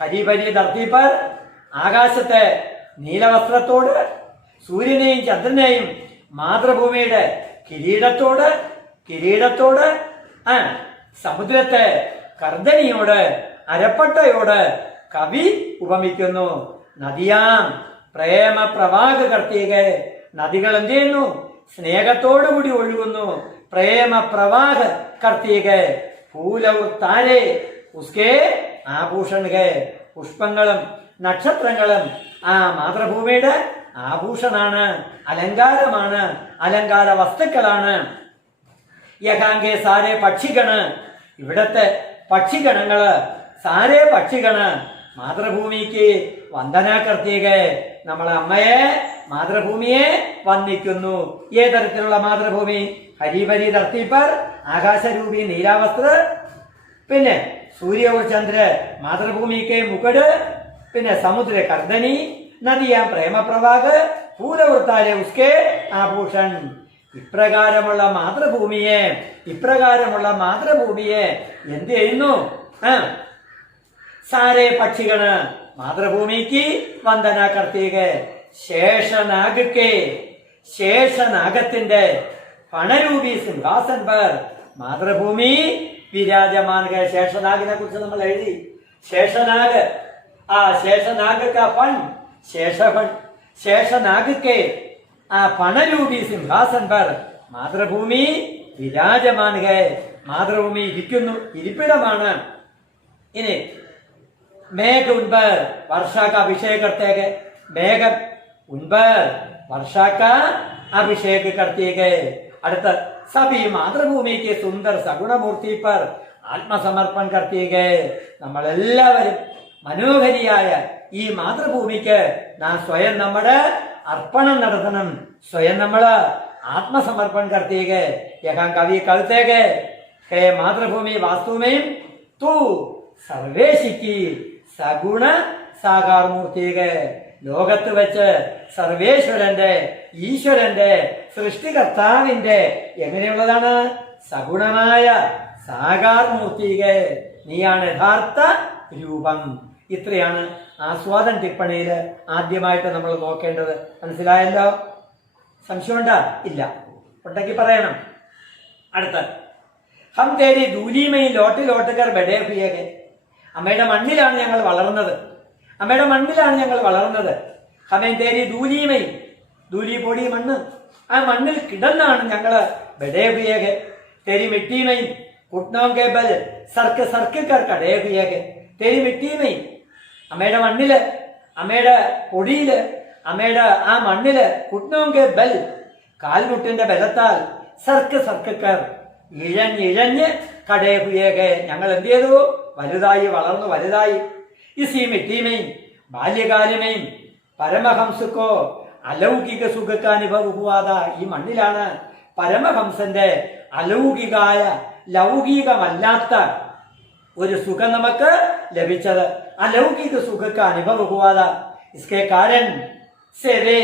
ഹരിപരി ധർത്തിപ്പർ, ആകാശത്തെ നീലവസ്ത്രത്തോട്, സൂര്യനെയും ചന്ദ്രനെയും മാതൃഭൂമിയുടെ കിരീടത്തോട് സമുദ്രത്തെ കർദനിയോട്, അരപ്പട്ടയോട് കവി ഉപമിക്കുന്നു. നദിയാം പ്രേമ പ്രവാഹ കർത്തിക, നദികൾ എന്ത് ചെയ്യുന്നു? സ്നേഹത്തോടുകൂടി ഒഴുകുന്നു. പ്രേമ പ്രവാഹ കർത്തിക ഫൂലവും താരെ ഉസ്കേ ആഭൂഷൺ ഹേ, പുഷ്പങ്ങളും നക്ഷത്രങ്ങളും ആ മാതൃഭൂമിയുടെ ആഭൂഷണാണ്, അലങ്കാരമാണ്, അലങ്കാര വസ്തുക്കളാണ്. യഹാങ്കെ സാരെ പക്ഷിഗണ്, ഇവിടത്തെ പക്ഷിഗണങ്ങള്, സാരെ പക്ഷിഗണ് മാതൃഭൂമിക്ക് വന്ദന കർത്തിക, നമ്മളെ അമ്മയെ മാതൃഭൂമിയെ വന്ദിക്കുന്നു. ഏതരത്തിലുള്ള മാതൃഭൂമി? ഹരിപരി ധർത്തിപ്പർ, ആകാശരൂപി നീലാവസ്ത്ര, പിന്നെ സൂര്യ और चंद्र मातृभूमि के मुकुट, പിന്നെ സമുദ്ര കർദനി, നദിയാം പ്രേമ പ്രവാഹ, പൂലവൃത്താലെ ഉസ്കെ ആഭൂഷൺ. ഇപ്രകാരമുള്ള മാതൃഭൂമിയെ എന്ത് ചെയ്യുന്നു? സാരേ പക്ഷികള് മാതൃഭൂമിക്ക് വന്ദന കർത്തിക. ശേഷനാഗത്തിന്റെ പണരൂപി സിംഹാസൻ പർ മാതൃഭൂമി വിരാജമാൻ. ശേഷനാഗിനെ കുറിച്ച് നമ്മൾ എഴുതി. ശേഷനാഗ്, ആ ശേഷനാഗ് കാ ഫൺ, ശേഷനാഗ് കെ ആ പണരൂപി സിംഹാസൻ പർ മാതൃഭൂമി വിരാജമാൻ ഹേ, മാതൃഭൂമി ഇരിക്കുന്നു, ഇരിപ്പിടമാണ്. ഇനി മേഘ ഉൻപർ വർഷാ കാ അഭിഷേക് करते हैं, മേഘം ഉൻപർ വർഷാ കാ അഭിഷേക് करते हैं. അടുത്ത സഭി മാതൃഭൂമിക്ക് സുന്ദർ സഗുണമൂർത്തി പർ ആത്മസമർപ്പൺ करते हैं. നമ്മളെല്ലാവരും മനോഹരിയായ ഈ മാതൃഭൂമിക്ക് നാം സ്വയം നമ്മുടെ അർപ്പണം നടത്തണം, സ്വയം നമ്മള് ആത്മസമർപ്പण करते हैं. यहाँ कवि कहते हैं हे मातृभूमि वास्तुमें तू സർവേശിക്ക് സഗുണ സാകാർമൂർത്തിക. ലോകത്ത് വെച്ച് സർവേശ്വരന്റെ, ഈശ്വരന്റെ, സൃഷ്ടികർത്താവിന്റെ എങ്ങനെയുള്ളതാണ്? സഗുണമായ സാകാർമൂർത്തിക, നീയാണ് യഥാർത്ഥ രൂപം. ഇത്രയാണ് ആസ്വാദൻ ടിപ്പണിയിൽ ആദ്യമായിട്ട് നമ്മൾ നോക്കേണ്ടത്. മനസ്സിലായല്ലോ? സംശയമുണ്ടാ? ഇല്ല, ഉണ്ടെങ്കിൽ പറയണം. അടുത്ത ഹം തേരി ദൂലിമയിൽ ലോട്ടുകർ ബഡേ ഹുയേഗെ, അമ്മയുടെ മണ്ണിലാണ് ഞങ്ങൾ വളർന്നത്. ഹമേൻ തേരി ദൂലിമയിൽ, ദൂലി പൊടി മണ്ണ്, ആ മണ്ണിൽ കിടന്നാണ് ഞങ്ങള് ബഡേ ഹുയേഗെ. തേരി മിട്ടിമയും കുട്ട്നോങ്കെ ബൽ സർക്ക് കർ കടേ ഹുയേഗെ. തേരി മിട്ടിമയും, അമ്മയുടെ മണ്ണില്, അമ്മയുടെ പൊടിയില്, അമ്മയുടെ ആ മണ്ണില് കുട്ട്നോങ്കെ ബൽ കാൽമുട്ടിന്റെ ബലത്താൽ സർക്ക് കർ ഇഴഞ്ഞ് കടേ ഹുയേഗെ, ഞങ്ങൾ എന്ത് ചെയ്തു? വളർന്നു വലുതായി. ഇസി മിട്ടിമയും ബാല്യകാലമേയും പരമഹംസക്കോ അലൗകിക സുഖക്കാനുഭവ, ഈ മണ്ണിലാണ് പരമഹംസന്റെ ലൗകികമല്ലാത്ത ഒരു സുഖം നമുക്ക് ലഭിച്ചത്. അലൗകിക സുഖക്ക അനുഭവ ഹുവാ था. इसके कारण से वे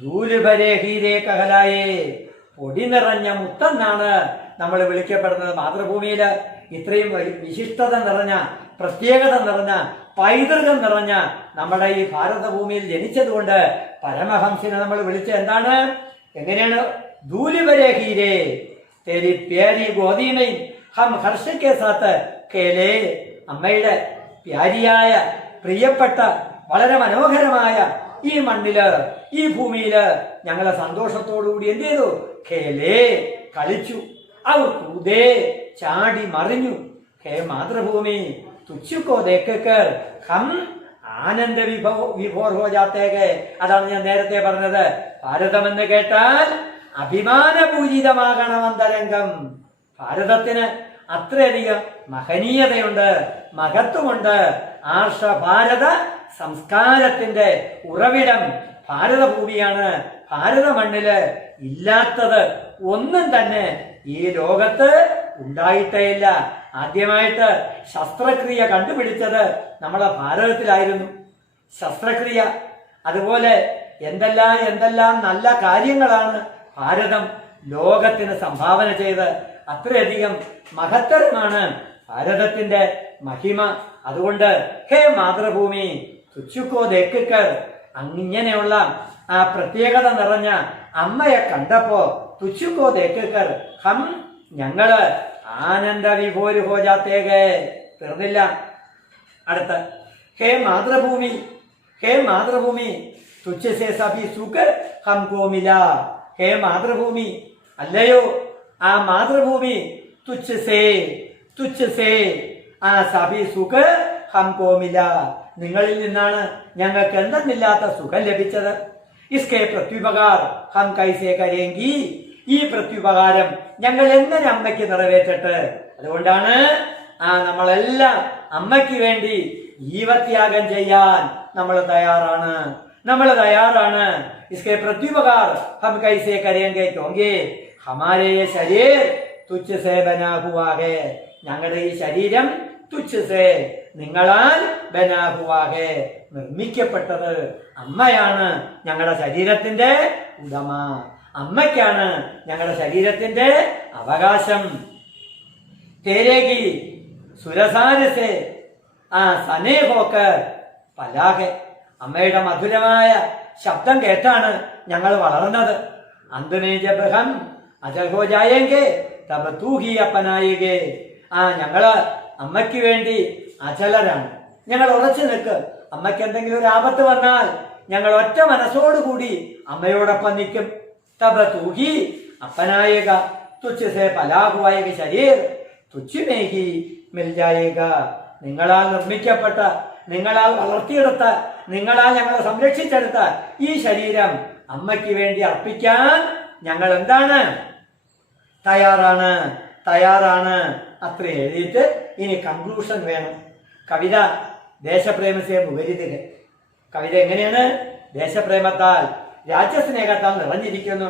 धूल भरे हीरे कहलाए, പൊടി നിറഞ്ഞ മുത്തെന്നാണ് നമ്മൾ വിളിക്കപ്പെടുന്നത്. മാതൃഭൂമിയിൽ ഇത്രയും വിശിഷ്ടത നിറഞ്ഞ, പ്രത്യേകത നിറഞ്ഞ, പൈതൃകം നിറഞ്ഞ നമ്മുടെ ഈ ഭാരതഭൂമിയിൽ ജനിച്ചതുകൊണ്ട് പരമഹംസിനെ നമ്മൾ വിളിച്ച എന്താണ്? എങ്ങനെയാണ്? ധൂലിവരെ ഹീരേ തേരി പ്യാരി ഗോദീമയും ഹം ഹർഷക്കെ സാത്ത് കേലേ, അമ്മയുടെ പ്യാരിയായ, പ്രിയപ്പെട്ട, വളരെ മനോഹരമായ ഈ മണ്ണില്, ഈ ഭൂമിയില് ഞങ്ങളെ സന്തോഷത്തോടുകൂടി എന്ത് ചെയ്തു? ഖേലേ, കളിച്ചു. അവർ കൂതേ, ചാടി മറിഞ്ഞു. ഹേ മാതൃഭൂമി തുച്ഛുക്കോ ദേക്കർ ഹം ആനന്ദ വിഭോർ ഹോ ജാത്തേക്ക്. അതാണ് ഞാൻ നേരത്തെ പറഞ്ഞത്. ഭാരതമെന്ന് കേട്ടാൽ അഭിമാനപൂരിതമാകണം അന്തരംഗം. ഭാരതത്തിന് അത്രയധികം മഹനീയതയുണ്ട്, മഹത്വമുണ്ട്. ആർഷ ഭാരത സംസ്കാരത്തിന്റെ ഉറവിടം ഭാരതഭൂമിയാണ്. ഭാരത മണ്ണില് ഇല്ലാത്തത് ഒന്നും തന്നെ ഈ ലോകത്ത് ഉണ്ടായിട്ടേയില്ല. ആദ്യമായിട്ട് ശസ്ത്രക്രിയ കണ്ടുപിടിച്ചത് നമ്മളെ ഭാരതത്തിലായിരുന്നു. ശസ്ത്രക്രിയ, അതുപോലെ എന്തെല്ലാം നല്ല കാര്യങ്ങളാണ് ഭാരതം ലോകത്തിന് സംഭാവന ചെയ്ത്. അത്രയധികം മഹത്തരമാണ് ഭാരതത്തിന്റെ മഹിമ. അതുകൊണ്ട് ഹേ മാതൃഭൂമി തുച്ചുക്കോ ദേക്കർ, ഇങ്ങനെയുള്ള ആ പ്രത്യേകത നിറഞ്ഞ അമ്മയെ കണ്ടപ്പോ തുച്ചുക്കോ ദേക്കർ ഹം ഞങ്ങള് ആനന്ദ വിഭോര് ഹോ ജാത്തേകെ. തീർന്നില്ല, അടുത്ത ഹേ മാതൃഭൂമി, ഹേ മാതൃഭൂമി തുച്ഛസേ സഭി സുഖ ഹംകോ മില. ഹേ മാതൃഭൂമി, അല്ലയോ ആ മാതൃഭൂമി, തുച്ഛസേ തുച്ഛസേ ആ സഭി സുഖ ഹംകോ മില, നിങ്ങളിൽ നിന്നാണ് ഞങ്ങൾക്ക് എന്തെന്നില്ലാത്ത സുഖം ലഭിച്ചത്. ഇസ്കേ പ്രത്യുപകാർ ഹം കൈസേ കരേങ്കി, ഈ പ്രത്യുപകാരം ഞങ്ങൾ എങ്ങനെ അമ്മയ്ക്ക് നിറവേറ്റട്ട്. അതുകൊണ്ടാണ് നമ്മളെല്ലാം അമ്മയ്ക്ക് വേണ്ടി ജീവത്യാഗം ചെയ്യാൻ നമ്മൾ തയ്യാറാണ്, നമ്മൾ തയ്യാറാണ്. इसके प्रत्युपकार हम कैसे करेंगे क्योंकि हमारे ये शरीर तुच्छ से बना हुआ है. ഞങ്ങളുടെ ഈ ശരീരം തുച്ഛസേ നിങ്ങളാൽ ബനാ ഹുവാ ഹേ, നിർമ്മിക്കപ്പെട്ടത് അമ്മയാണ്. ഞങ്ങളുടെ ശരീരത്തിന്റെ ഉടമ അമ്മയ്ക്കാണ്, ഞങ്ങളുടെ ശരീരത്തിന്റെ അവകാശം. തേരേകി സുരസാരസേ സനേഹോക്ക് പലാഹെ, അമ്മയുടെ മധുരമായ ശബ്ദം കേട്ടാണ് ഞങ്ങൾ വളർന്നത്. അന്തുമേ ജബ് ഹം അജൽ ഹോ ജായേംഗെ തബ് തൂ ഹി അപ്പനായേഗെ. ഞങ്ങള് അമ്മയ്ക്ക് വേണ്ടി അചലരാണ്, ഞങ്ങൾ ഉറച്ചു നിൽക്ക്. അമ്മയ്ക്ക് എന്തെങ്കിലും ഒരു ആപത്ത് വന്നാൽ ഞങ്ങൾ ഒറ്റ മനസ്സോടുകൂടി അമ്മയോടൊപ്പം നിൽക്കും. തബ് തൂ ഹി അപ്പനായേഗ തുച്ഛസേ പലാഹുവായേഗ ശരീർ തുച്ഛമേഹി മിൽ ജായേഗ. നിങ്ങളാൽ നിർമ്മിക്കപ്പെട്ട, നിങ്ങളാൽ വളർത്തിയെടുത്ത, നിങ്ങളാൽ ഞങ്ങളെ സംരക്ഷിച്ചെടുത്ത ഈ ശരീരം അമ്മയ്ക്ക് വേണ്ടി അർപ്പിക്കാൻ ഞങ്ങൾ എന്താണ് തയ്യാറാണ്, തയ്യാറാണ്. അത്ര എഴുതിയിട്ട് ഇനി കൺക്ലൂഷൻ വേണം. കവിത ദേശപ്രേമസേ മുഖരിതിര്. കവിത എങ്ങനെയാണ്? ദേശപ്രേമത്താൽ രാജ്യസ്നേഹത്താൽ നിറഞ്ഞിരിക്കുന്നു.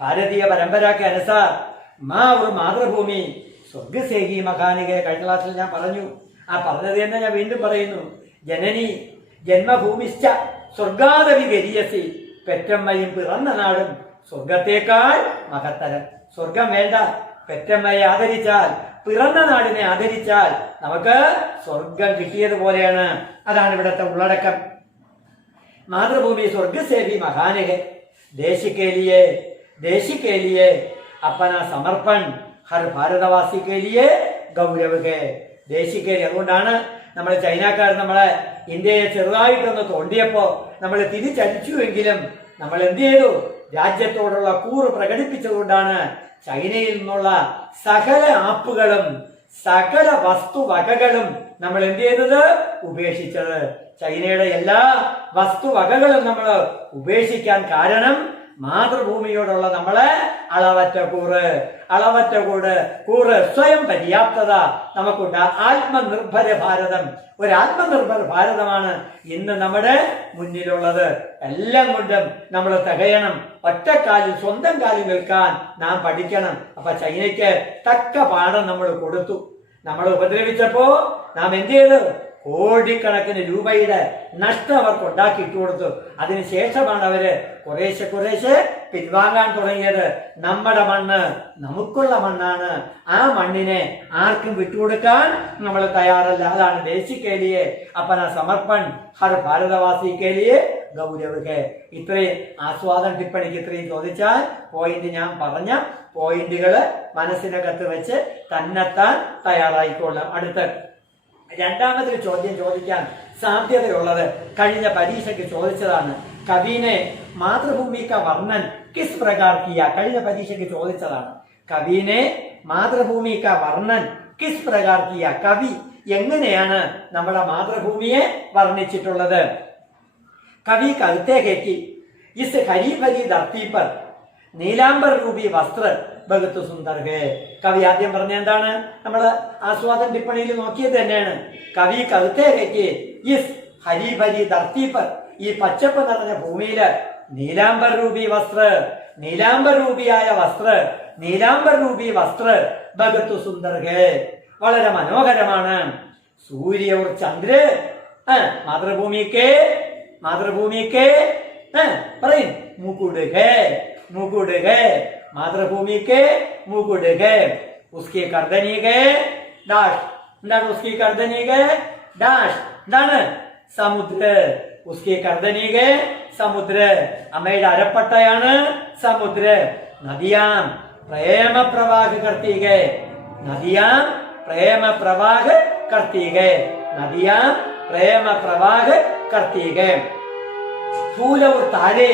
ഭാരതീയ പരമ്പരയ്ക്ക് അനുസാർ മാ ഒരു മാതൃഭൂമി സ്വർഗസേഹി മഹാനികെ. കഴിഞ്ഞ ക്ലാസ്സിൽ ഞാൻ പറഞ്ഞു, പറഞ്ഞത് തന്നെ ഞാൻ വീണ്ടും പറയുന്നു. ജനനി ജന്മഭൂമിശ്ച സ്വർഗാദവി ഗരിയസി. പെറ്റമ്മയും പിറന്ന നാടും സ്വർഗത്തേക്കാൾ മഹത്തരം. സ്വർഗം വേണ്ട, പെറ്റമ്മയെ ആദരിച്ചാൽ, പിറന്ന നാടിനെ ആദരിച്ചാൽ നമുക്ക് സ്വർഗം കിട്ടിയതുപോലെയാണ്. അതാണ് ഇവിടുത്തെ ഉള്ളടക്കം. മാതൃഭൂമി സ്വർഗസേവി മഹാനഹെ, ദേശിക്കേലിയെ ദേശിക്കേലിയെ അപ്പന സമർപ്പൺ ഹർ ഭാരതവാസിക്കേലിയെ ഗൗരവകെ. ദേശിക്കേലി. അതുകൊണ്ടാണ് നമ്മൾ ചൈനക്കാർ നമ്മളെ ഇന്ത്യയെ ചെറുതായിട്ടൊന്ന് തോണ്ടിയപ്പോ നമ്മൾ തിരിച്ചടിച്ചുവെങ്കിലും നമ്മൾ എന്ത് ചെയ്തു? രാജ്യത്തോടുള്ള കൂറ് പ്രകടിപ്പിച്ചതുകൊണ്ടാണ് ചൈനയിൽ നിന്നുള്ള സകല ആപ്പുകളും സകല വസ്തുവകകളും നമ്മൾ എന്ത് ചെയ്തത്? ഉപേക്ഷിച്ചത്. ചൈനയുടെ എല്ലാ വസ്തുവകകളും നമ്മൾ ഉപേക്ഷിക്കാൻ കാരണം മാതൃഭൂമിയോടുള്ള നമ്മളെ അളവറ്റ കൂറ് സ്വയം പര്യാപ്തത നമുക്കുണ്ട്. ആത്മനിർഭര ഭാരതം, ഒരു ആത്മനിർഭര ഭാരതമാണ് ഇന്ന് നമ്മുടെ മുന്നിലുള്ളത്. എല്ലാം കൊണ്ടും നമ്മൾ തികയണം. ഒറ്റക്കാലിൽ, സ്വന്തം കാലിൽ നിൽക്കാൻ നാം പഠിക്കണം. അപ്പൊ ചൈനയ്ക്ക് തക്ക പാഠം നമ്മൾ കൊടുത്തു. നമ്മൾ ഉപദ്രവിച്ചപ്പോ നാം എന്ത് ചെയ്തു? കോടിക്കണക്കിന് രൂപയുടെ നഷ്ടം അവർക്ക് ഉണ്ടാക്കി ഇട്ടു കൊടുത്തു. അതിനുശേഷമാണ് അവര് കുറേശ്ശെ പിൻവാങ്ങാൻ തുടങ്ങിയത്. നമ്മുടെ മണ്ണ് നമുക്കുള്ള മണ്ണാണ്, ആ മണ്ണിനെ ആർക്കും വിട്ടുകൊടുക്കാൻ നമ്മൾ തയ്യാറല്ല. അതാണ് ദേശിക്കേലിയെ അപ്പന സമർപ്പൺ ഹർ ഭാരതവാസിക്കേലിയെ ഗൗരവകെ. ഇത്രയും ആസ്വാദന ടിപ്പണിക്ക് ഇത്രയും ചോദിച്ചാൽ പോയിന്റ്, ഞാൻ പറഞ്ഞ പോയിന്റുകള് മനസ്സിനകത്ത് വെച്ച് തന്നെത്താൻ തയ്യാറായിക്കൊള്ളാം. അടുത്ത രണ്ടാമതൊരു ചോദ്യം ചോദിക്കാൻ സാധ്യതയുള്ളത് കഴിഞ്ഞ പരീക്ഷയ്ക്ക് ചോദിച്ചതാണ്. കവിനെ മാതൃഭൂമി കാ വർണ്ണൻ കിസ് പ്രകാർ കിയ. കഴിഞ്ഞ പരീക്ഷയ്ക്ക് ചോദിച്ചതാണ്. കവിനെ മാതൃഭൂമി കാ വർണ്ണൻ കിസ് പ്രകാർ കിയ. കവി എങ്ങനെയാണ് നമ്മുടെ മാതൃഭൂമിയെ വർണ്ണിച്ചിട്ടുള്ളത്? കവി കവിത്തെ കേക്കി ഇസ് ഹരി ഭരി ധർത്തി പർ നീലാംബർ രൂപി വസ്ത്ര ബഹുത്ത് സുന്ദർ ഹേ. കവി ആദ്യം പറഞ്ഞ എന്താണ്? നമ്മൾ ആസ്വാദന ടിപ്പണിയിൽ നോക്കിയത് തന്നെയാണ്. കവി കവിത്തെ കേക്കി ഇസ് ഹരി ഭരി ധർത്തി പർ, ഈ പച്ചപ്പ് നിറഞ്ഞ ഭൂമിയില് നീലാംബർ രൂപി വസ്ത്ര, നീലാംബർ രൂപിയായ വസ്ത്ര, നീലാംബർ രൂപി വസ്ത്ര ബഹുത്ത് സുന്ദർ ഹേ, വളരെ മനോഹരമാണ്. സൂര്യ और ചന്ദ്ര മാതൃഭൂമിക്ക് പറയും മുകുട് ഹേ, മുകുട് ഹേ, മാതൃഭൂമിക്ക് മുകുട് ഹേ. ഉസ്കി കർദനി ഗേ ഡാഷ്. എന്താണ് ഉസ്കി കർദനി ഗേ ഡാഷ്? എന്താണ്? സമുദ്ര. ഉസ്കി കർദനി ഗേ സമുദ്ര. അമ്മയുടെ അരപ്പട്ടയാണ് സമുദ്ര. നദിയാം പ്രേമ പ്രവാഹ കർത്തി ഗേ. നദിയാം പ്രേമ പ്രവാഹ करती गए. नदियां प्रेम प्रवाह करती गए. फूल और तारे,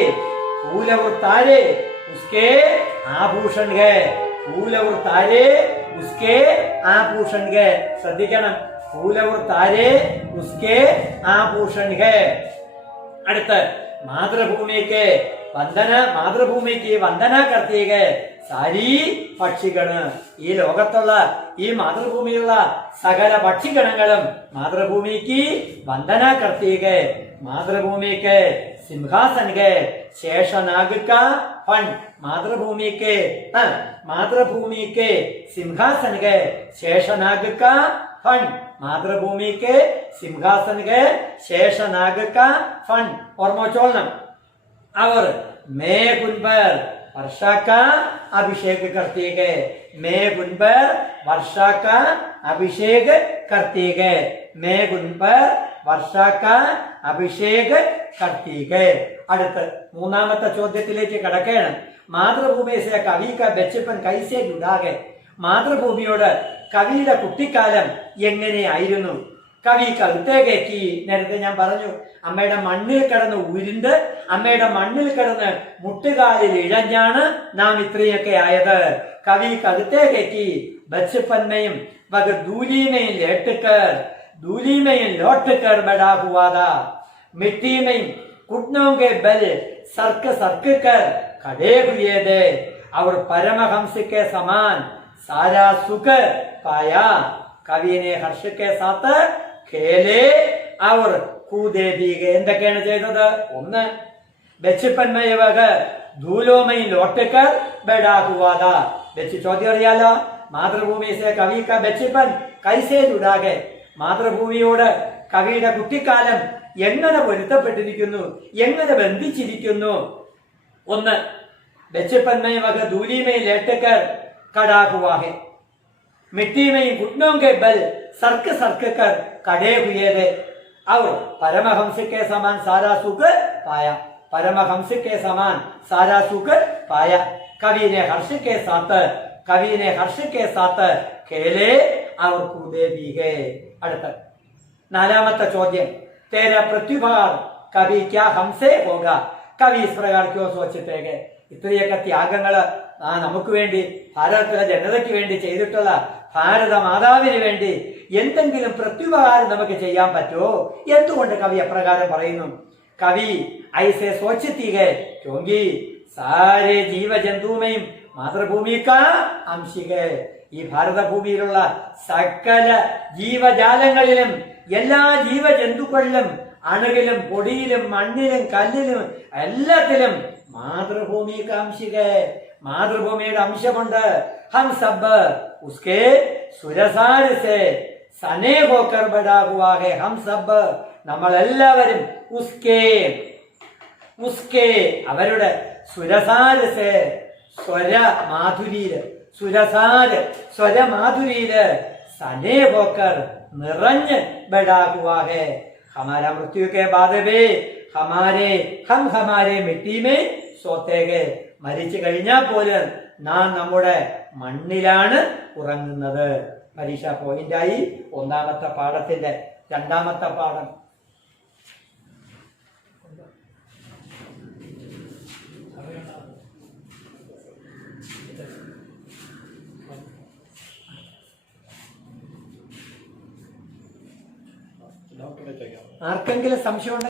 फूल और तारे उसके आभूषण गए. फूल और तारे उसके आभूषण गए. ശ്രദ്ധിക്കണം, फूल और तारे उसके आभूषण गए. അടുത്ത് മാതൃഭൂമിക്ക് വന്ദന, മാതൃഭൂമിക്ക് വന്ദന करती गए സാരി പക്ഷികള്. ഈ ലോകത്തുള്ള ഈ മാതൃഭൂമിയിലുള്ള സകല പക്ഷിഗണങ്ങളും മാതൃഭൂമിക്ക് വന്ദന करती गए. മാതൃഭൂമിക്ക് സിംഹാസൻ ഗേ ശേഷനാഗ് കാ ഫൺ. മാതൃഭൂമിക്ക് മാതൃഭൂമിക്ക് സിംഹാസൻ ഗേ ശേഷനാഗ് കാ फन. मातृभूमि के सिंहासन के शेषनाग का फन. और मोचोलनम. और मेघ उन पर वर्षा का अभिषेक करते गए. मेघ उन पर वर्षा का अभिषेक करते गए. मेघ उन पर वर्षा का अभिषेक करते गए. അടുത്ത മൂന്നാമത്തെ ചോദ്യത്തിലേക്ക് കടക്കുകയാണ്. മാതൃഭൂമി से कवि का बचपन कैसे जुड़ा है? മാതൃഭൂമിയോട് കവിയുടെ കുട്ടിക്കാലം എങ്ങനെയായിരുന്നു? കവി കവിതകേക്ക് നേരത്തെ ഞാൻ പറഞ്ഞു, അമ്മയുടെ മണ്ണിൽ കിടന്ന് ഉരുണ്ട്, അമ്മയുടെ മണ്ണിൽ കിടന്ന് മുട്ടുകാലിൽ ഇഴഞ്ഞാണ് നാം ഇത്രയൊക്കെ ആയത്. കവി കവിതകേക്ക് ബച്ചപ്പന്മയും വക ദൂലിമയും ലേട്ടുക്കർ, ദൂലിമയും ലോട്ടുക്കർ ബടാ ഹുവാദാ. മിട്ടിമയും घुटनों के बल सर्क सर्क कर खड़े हुए थे. और परमहंस के समान सारा सुख पाया. कवि ने हर्ष के साथ खेले और कूदे भी गए. എന്തൊക്കെയാണ് ചെയ്തത്? ഒന്ന്, ബച്ചപ്പന്മയ വക ധൂലോമയി ലോട്ടക്കർ ബടാ ഹുവാദാ. ബച്ച് ചോദ്യം അറിയാലോ. മാതൃഭൂമി से कवि का बचपन कैसे जुड़ा है? മാതൃഭൂമിയോട് കവിയുടെ കുട്ടിക്കാലം എങ്ങനെ പൊരുത്തപ്പെട്ടിരിക്കുന്നു, എങ്ങനെ ബന്ധിച്ചിരിക്കുന്നു? ഒന്ന്, ബച്ചപ്പന്മയ വക ധൂലിമയിൽ ലേട്ടക്കർ खड़ा हुआ है. मिट्टी में घुटनों के बल सर्क सर्क कर खड़े हुए थे. और परमहंस के समान सारा सुख पाया. परमहंस के समान सारा सुख पाया. कवि ने हर्ष के साथ, कवि ने हर्ष के साथ खेले और कूदे भी गए. അടുത്ത നാലാമത്തെ ചോദ്യം, तेरा प्रतिभा कवि क्या हमसे होगा? कवि इस प्रकार क्यों सोचते हैं? ഇത്രയൊക്കെ ത്യാഗങ്ങള് നമുക്ക് വേണ്ടി, ഭാരതത്തിലെ ജനതയ്ക്ക് വേണ്ടി ചെയ്തിട്ടുള്ള ഭാരത മാതാവിന് വേണ്ടി എന്തെങ്കിലും പ്രത്യുപകാരം നമുക്ക് ചെയ്യാൻ പറ്റുമോ? എന്തുകൊണ്ട് കവി അപ്രകാരം പറയുന്നു? കവി ഐസെ സോച്ചത്തി ഹൈ ക്യോങ്കി സാരേ ജീവജന്തുമയും മാതൃഭൂമി കാ അംശിക. ഈ ഭാരതഭൂമിയിലുള്ള സകല ജീവജാലങ്ങളിലും എല്ലാ ജീവജന്തുക്കളിലും അണുകിലും പൊടിയിലും മണ്ണിലും കല്ലിലും എല്ലാത്തിലും മാതൃഭൂമി കാംശിക, മാതൃഭൂമിയുടെ അംശമുണ്ട്. ഹം സബ് ഉസ്കെ സുരസാര സേ സനേ ഹോക്കർ ബടാ ഹുവാ ഹൈ. ഹം സബ് നമ്മളെല്ലാവരും ഉസ്കെ ഉസ്കെ അവരുടെ സുരസാര സേ സ്വര മാധുരിയില്, സുരസാര് സ്വരമാധുരിയില് സനേ ഹോക്കർ നിറഞ്ഞ് ബടാ ഹുവാ ഹൈ. हमारा मृत्यु के बाद भी हम हमारे मिट्टी में सोते गए. മരിച്ചു കഴിഞ്ഞാൽ പോലും നാം നമ്മുടെ മണ്ണിലാണ് ഉറങ്ങുന്നത്. പരീക്ഷ പോയിന്റായി ഒന്നാമത്തെ പാഠത്തിന്റെ രണ്ടാമത്തെ പാഠം. ആർക്കെങ്കിലും സംശയം